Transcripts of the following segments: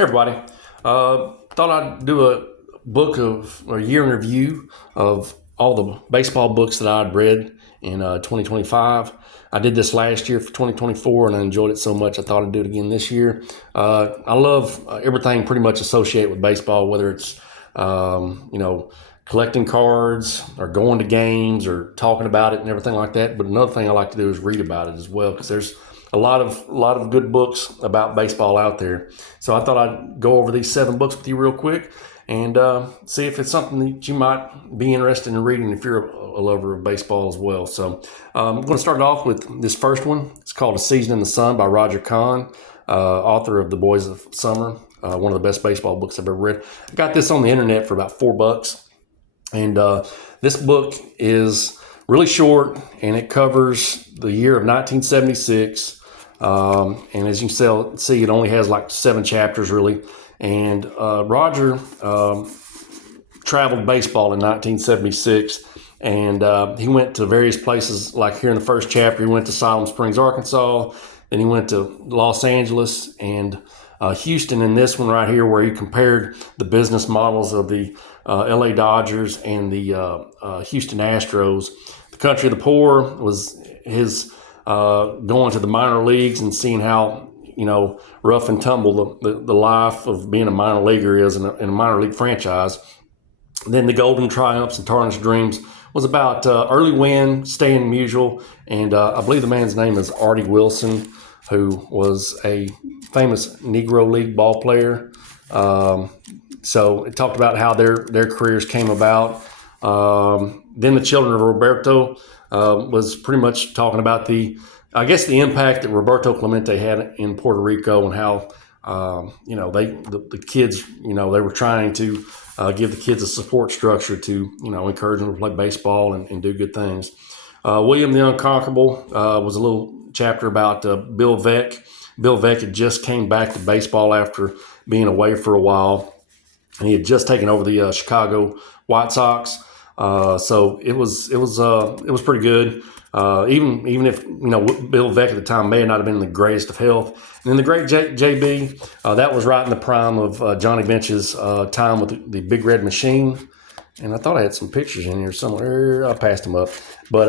Hey everybody. Thought I'd do a year in review of all the baseball books that I'd read in 2025. I did this last year for 2024 and I enjoyed it so much I thought I'd do it again this year. I love everything pretty much associated with baseball, whether it's, collecting cards or going to games or talking about it and everything like that. But another thing I like to do is read about it as well, because there's a lot of good books about baseball out there. So I thought I'd go over these 7 books with you real quick and see if it's something that you might be interested in reading if you're a lover of baseball as well. So I'm going to start off with this first one. It's called A Season in the Sun by Roger Kahn, author of The Boys of Summer, one of the best baseball books I've ever read. I got this on the internet for about $4. And this book is really short, and it covers the year of 1976. And as you can see, it only has like 7 chapters, really. And Roger traveled baseball in 1976, and he went to various places. Like here in the first chapter, he went to Siloam Springs, Arkansas. Then he went to Los Angeles and Houston in this one right here, where he compared the business models of the LA Dodgers and the Houston Astros. The country of the poor was his going to the minor leagues and seeing how rough and tumble the life of being a minor leaguer is in a minor league franchise. Then the Golden Triumphs and Tarnished Dreams was about Early Win, Stan Musial, and I believe the man's name is Artie Wilson, who was a famous Negro League ball player. So it talked about how their careers came about. Then The Children of Roberto was pretty much talking about the impact that Roberto Clemente had in Puerto Rico, and how the kids, they were trying to give the kids a support structure to encourage them to play baseball and do good things. William the Unconquerable was a little chapter about Bill Veeck. Bill Veeck had just came back to baseball after being away for a while, and he had just taken over the Chicago White Sox. So it was pretty good. Even if Bill Veeck at the time may not have been in the greatest of health. And then the great JB, that was right in the prime of Johnny Bench's time with the Big Red Machine. And I thought I had some pictures in here somewhere. I passed them up. But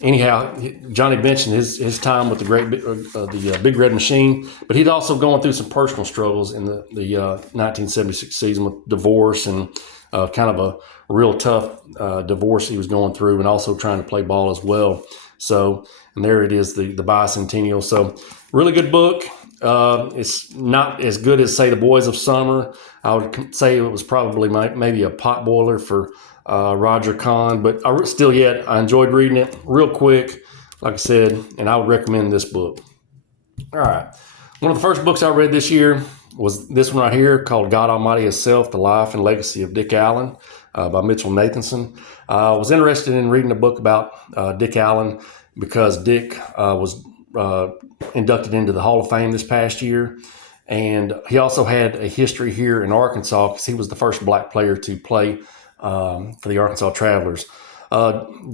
anyhow, Johnny Bench and his time with the Big Red Machine. But he'd also gone through some personal struggles in the 1976 season with divorce and kind of a real tough divorce he was going through, and also trying to play ball as well. So, and there it is, the bicentennial. So, really good book. It's not as good as, say, The Boys of Summer. I would say it was probably maybe a potboiler for Roger Kahn, but I enjoyed reading it real quick, like I said, and I would recommend this book. All right. One of the first books I read this year was this one right here, called God Almighty Himself, The Life and Legacy of Dick Allen, by Mitchell Nathanson. I was interested in reading a book about Dick Allen because Dick was inducted into the Hall of Fame this past year. And he also had a history here in Arkansas because he was the first black player to play for the Arkansas Travelers.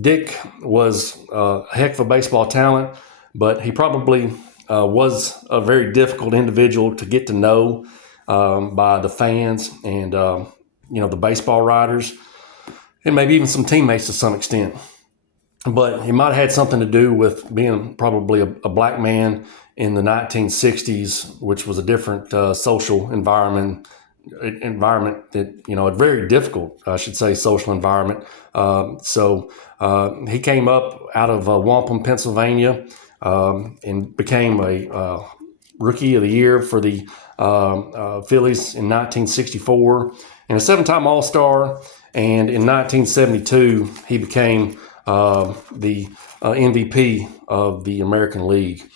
Dick was a heck of a baseball talent, but he probably was a very difficult individual to get to know by the fans and, the baseball writers, and maybe even some teammates to some extent. But it might have had something to do with being probably a black man in the 1960s, which was a different social environment that, a very difficult, I should say, social environment. So he came up out of Wampum, Pennsylvania, and became a Rookie of the Year for the Phillies in 1964, and a 7-time All-Star. And in 1972, he became the MVP of the American League.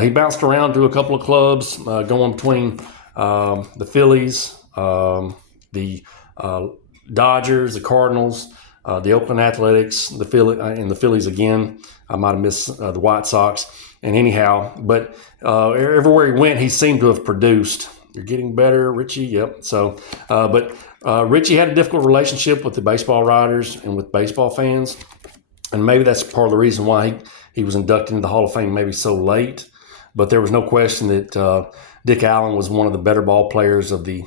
He bounced around to a couple of clubs, going between the Phillies, the Dodgers, the Cardinals, the Oakland Athletics, and the Phillies again. I might have missed the White Sox. And anyhow, but everywhere he went, he seemed to have produced. You're getting better, Richie. Yep. So, but Richie had a difficult relationship with the baseball writers and with baseball fans. And maybe that's part of the reason why he was inducted into the Hall of Fame maybe so late. but there was no question that Dick Allen was one of the better ball players of the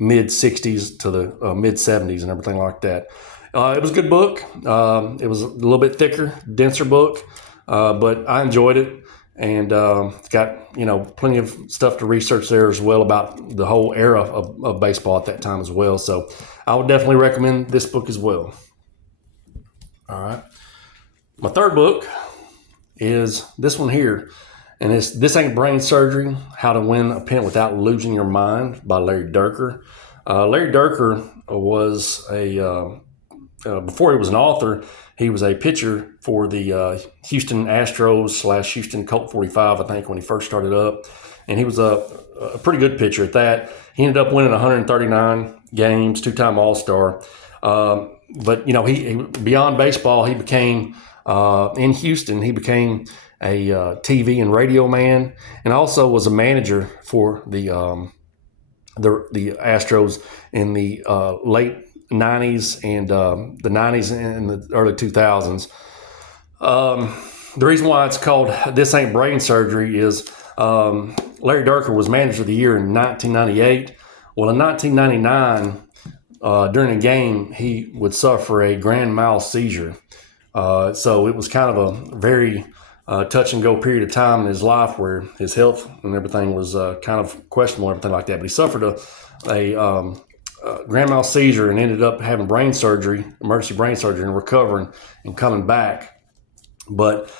mid 60s to the mid 70s and everything like that. It was a good book. It was a little bit thicker, denser book, but I enjoyed it. And it's got, plenty of stuff to research there as well about the whole era of baseball at that time as well. So I would definitely recommend this book as well. All right. My third book is this one here. And it's This Ain't Brain Surgery, How to Win a Pennant Without Losing Your Mind by Larry Dierker. Larry Dierker was before he was an author, he was a pitcher for the Houston Astros / Houston Colt 45, I think, when he first started up. And he was a pretty good pitcher at that. He ended up winning 139 games, two-time All-Star. But, he beyond baseball, he became, in Houston, he became a TV and radio man, and also was a manager for the Astros in the late 90s and the 90s and the early 2000s. The reason why it's called This Ain't Brain Surgery is Larry Dierker was Manager of the Year in 1998. Well, in 1999, during a game, he would suffer a grand mal seizure. So it was kind of a very touch and go period of time in his life where his health and everything was kind of questionable and everything like that. But he suffered a grand mal seizure and ended up having brain surgery, emergency brain surgery, and recovering and coming back. But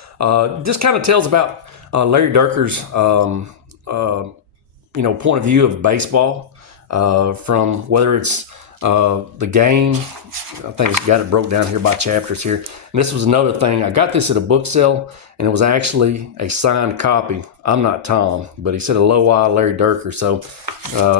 this kind of tells about Larry Dierker's point of view of baseball, from whether it's the game. I think it's got it broke down here by chapters here. And this was another thing. I got this at a book sale, and it was actually a signed copy. I'm not Tom, but he said Aloha Larry Dierker. So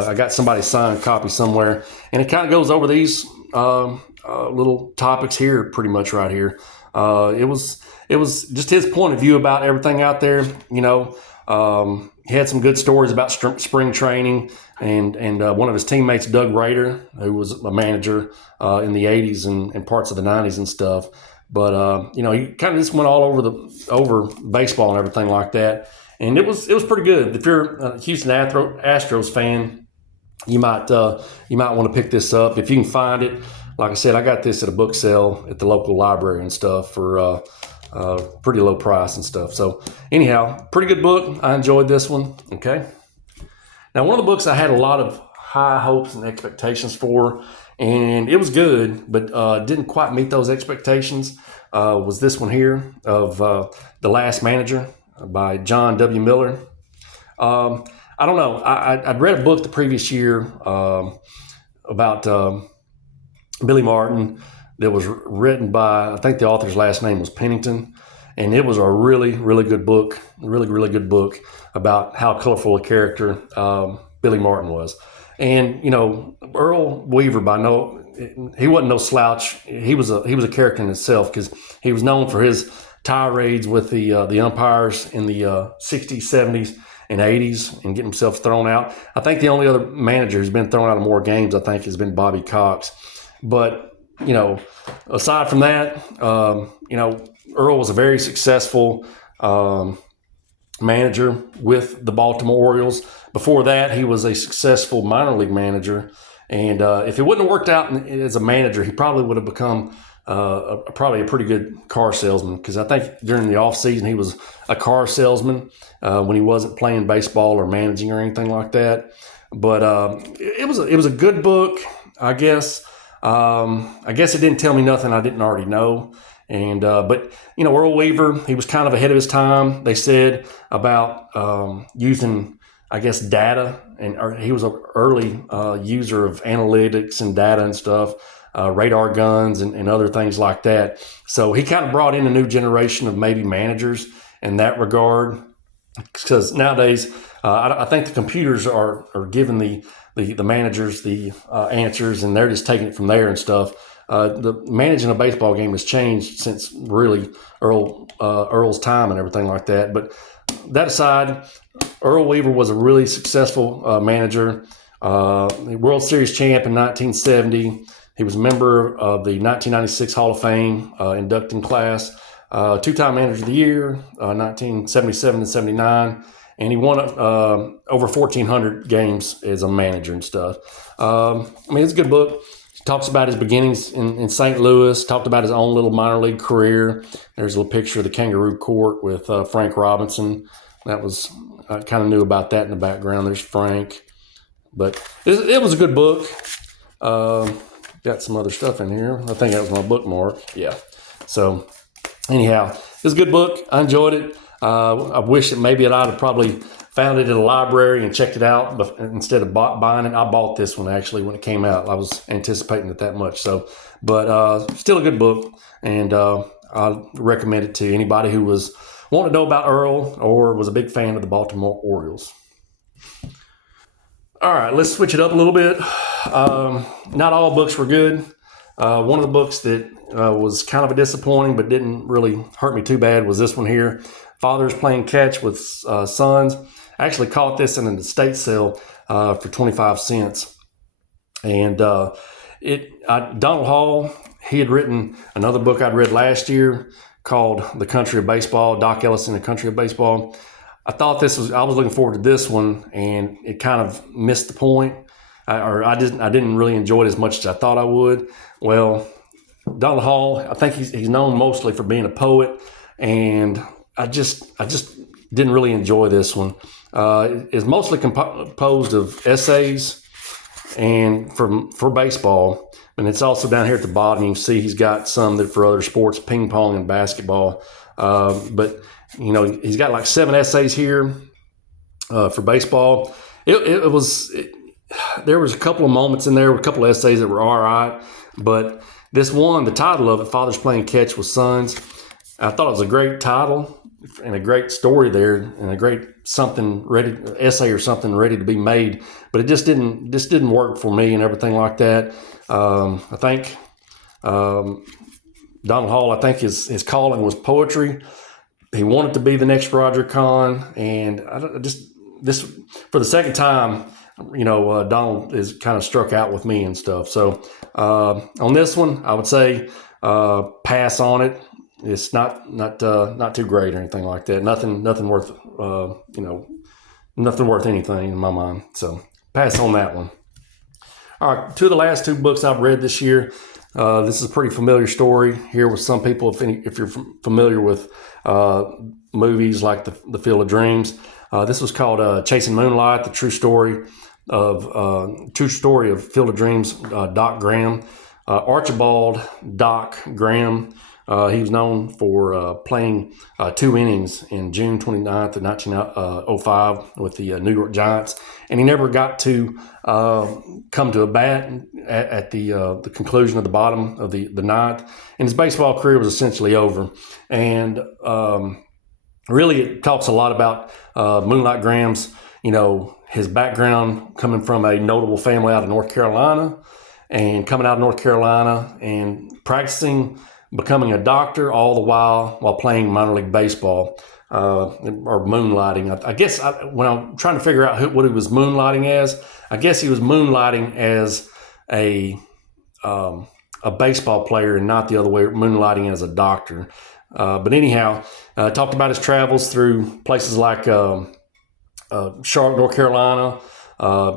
I got somebody's signed copy somewhere. And it kind of goes over these little topics here pretty much right here. It was just his point of view about everything out there. He had some good stories about spring training, and one of his teammates, Doug Rader, who was a manager in the 80s and parts of the 90s and stuff. But he kind of just went all over baseball and everything like that, and it was pretty good. If you're a Houston Astros fan, you might want to pick this up if you can find it. Like I said, I got this at a book sale at the local library and stuff for pretty low price and stuff. So anyhow, pretty good book. I enjoyed this one. Okay. Now, one of the books I had a lot of high hopes and expectations for, and it was good, but didn't quite meet those expectations, was this one here of The Last Manager by John W. Miller. I don't know. I'd read a book the previous year about Billy Martin that was written by, I think the author's last name was Pennington, and it was a really, really good book, really, really good book about how colorful a character Billy Martin was. And, Earl Weaver, he wasn't no slouch. He was a character in itself because he was known for his tirades with the umpires in the 60s, 70s, and 80s and getting himself thrown out. I think the only other manager who's been thrown out of more games, I think, has been Bobby Cox. But, aside from that, Earl was a very successful manager with the Baltimore Orioles. Before that, he was a successful minor league manager. And if it wouldn't have worked out as a manager, he probably would have become probably a pretty good car salesman, because I think during the off season he was a car salesman when he wasn't playing baseball or managing or anything like that. But it was a good book, I guess. I guess it didn't tell me nothing I didn't already know. And but Earl Weaver, he was kind of ahead of his time, they said, about using, I guess, data, and he was an early user of analytics and data and stuff, radar guns and other things like that. So he kind of brought in a new generation of maybe managers in that regard, because nowadays I think the computers are giving the managers the answers, and they're just taking it from there and stuff. The managing a baseball game has changed since really Earl's time and everything like that. But that aside, Earl Weaver was a really successful manager. World Series champ in 1970. He was a member of the 1996 Hall of Fame inducting class. Two-time Manager of the Year, 1977 and 79. and he won over 1,400 games as a manager and stuff. It's a good book. He talks about his beginnings in St. Louis, talked about his own little minor league career. There's a little picture of the Kangaroo Court with Frank Robinson. That was, I kind of knew about that in the background. There's Frank. But it was a good book. Got some other stuff in here. I think that was my bookmark. Yeah. So anyhow, it's a good book. I enjoyed it. I wish that maybe I'd have probably found it in a library and checked it out, but instead of buying it, I bought this one actually when it came out. I was anticipating it that much. So, but still a good book, and I recommend it to anybody who was wanting to know about Earl or was a big fan of the Baltimore Orioles. All right, let's switch it up a little bit. Not all books were good. One of the books that was kind of a disappointing but didn't really hurt me too bad was this one here, Fathers Playing Catch with Sons. I actually caught this in an estate sale for 25 cents. And Donald Hall, he had written another book I'd read last year called The Country of Baseball, Doc Ellis in The Country of Baseball. I was looking forward to this one, and it kind of missed the point. I didn't really enjoy it as much as I thought I would. Well, Donald Hall, I think he's known mostly for being a poet, and I just didn't really enjoy this one. It's mostly composed of essays and for baseball, and it's also down here at the bottom. You can see he's got some that for other sports, ping pong and basketball. But he's got like 7 essays here for baseball. There was a couple of moments in there with a couple of essays that were all right, but this one, the title of it, Fathers Playing Catch with Sons, I thought it was a great title and a great story there, and a great essay or something ready to be made, but it just didn't work for me and everything like that. I think Donald Hall, I think his calling was poetry. He wanted to be the next Roger Kahn, and this for the second time, Donald is kind of struck out with me and stuff. So on this one, I would say pass on it. It's not too great or anything like that. Nothing worth nothing worth anything in my mind. So pass on that one. All right, 2 of the last 2 books I've read this year. This is a pretty familiar story here with some people. If you're familiar with movies like the Field of Dreams, this was called Chasing Moonlight: The True Story of Field of Dreams. Doc Graham, Archibald Doc Graham. He was known for playing 2 innings in June 29th of 1905 with the New York Giants, and he never got to come to a bat at the conclusion of the bottom of the ninth, and his baseball career was essentially over. And really, it talks a lot about Moonlight Graham's, his background coming from a notable family out of North Carolina, and coming out of North Carolina and practicing, becoming a doctor all the while playing minor league baseball, or moonlighting. I guess when I'm trying to figure out what he was moonlighting as, I guess he was moonlighting as a baseball player and not the other way, moonlighting as a doctor. But anyhow, talked about his travels through places like Charlotte, North Carolina,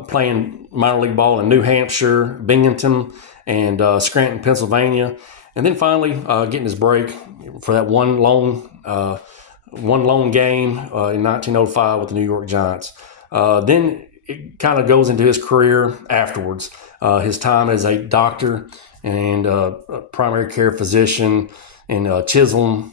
playing minor league ball in New Hampshire, Binghamton, and Scranton, Pennsylvania. And then finally, getting his break for that one lone game in 1905 with the New York Giants. Then it kind of goes into his career afterwards. His time as a doctor and a primary care physician in Chisholm,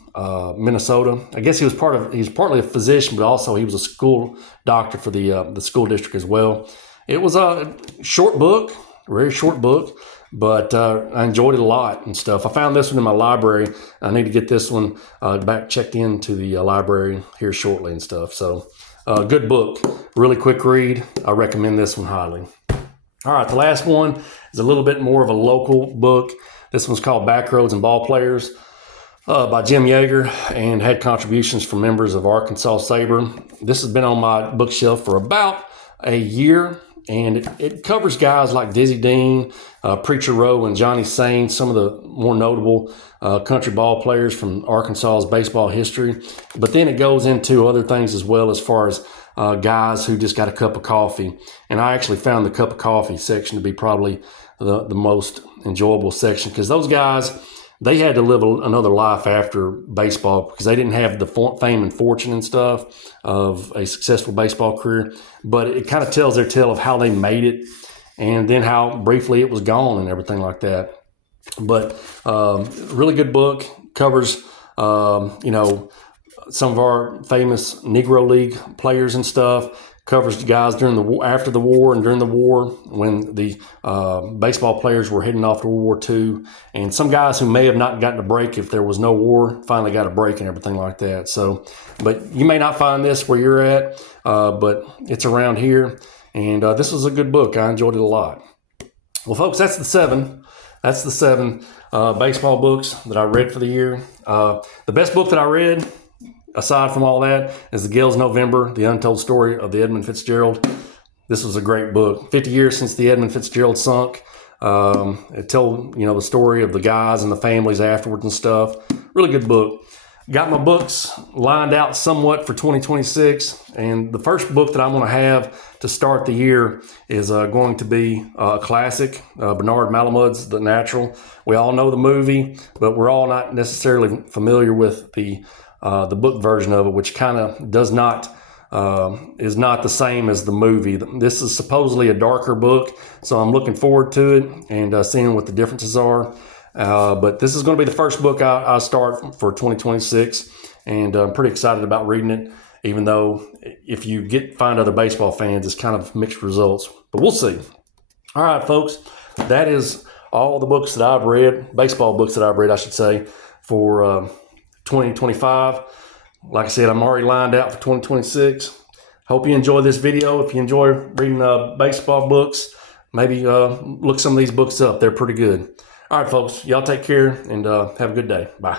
Minnesota. I guess he was partly a physician, but also he was a school doctor for the school district as well. It was a short book, very short book. But I enjoyed it a lot and stuff. I found this one in my library. I need to get this one back checked into the library here shortly and stuff. So good book, really quick read. I recommend this one highly. All right, the last one is a little bit more of a local book. This one's called Backroads and Ball Players by Jim Yeager, and had contributions from members of Arkansas Sabre. This has been on my bookshelf for about a year. And it covers guys like Dizzy Dean, Preacher Rowe, and Johnny Sain, some of the more notable country ball players from Arkansas's baseball history. But then it goes into other things as well, as far as guys who just got a cup of coffee. And I actually found the cup of coffee section to be probably the most enjoyable section, because those guys, they had to live another life after baseball, because they didn't have the fame and fortune and stuff of a successful baseball career. But it kind of tells their tale of how they made it, and then how briefly it was gone and everything like that. But really good book. Covers, some of our famous Negro League players and stuff. Covers the guys during after the war and during the war, when the baseball players were heading off to World War II, and some guys who may have not gotten a break if there was no war finally got a break and everything like that. So, but you may not find this where you're at, but it's around here, and this was a good book. I enjoyed it a lot. Well, folks, that's the seven. That's the seven baseball books that I read for the year. The best book that I read, aside from all that, is The Gales November, The Untold Story of the Edmund Fitzgerald. This was a great book. 50 years since the Edmund Fitzgerald sunk. It told, the story of the guys and the families afterwards and stuff. Really good book. Got my books lined out somewhat for 2026. And the first book that I'm going to have to start the year is going to be a classic, Bernard Malamud's The Natural. We all know the movie, but we're all not necessarily familiar with the book version of it, which kind of is not the same as the movie. This is supposedly a darker book, so I'm looking forward to it and seeing what the differences are. But this is going to be the first book I start for 2026, and I'm pretty excited about reading it, even though if you find other baseball fans, it's kind of mixed results. But we'll see. All right, folks, that is all the books that I've read, baseball books that I've read, I should say, for 2025. Like I said, I'm already lined out for 2026. Hope you enjoy this video. If you enjoy reading baseball books, maybe look some of these books up. They're pretty good. All right, folks, y'all take care and have a good day. Bye.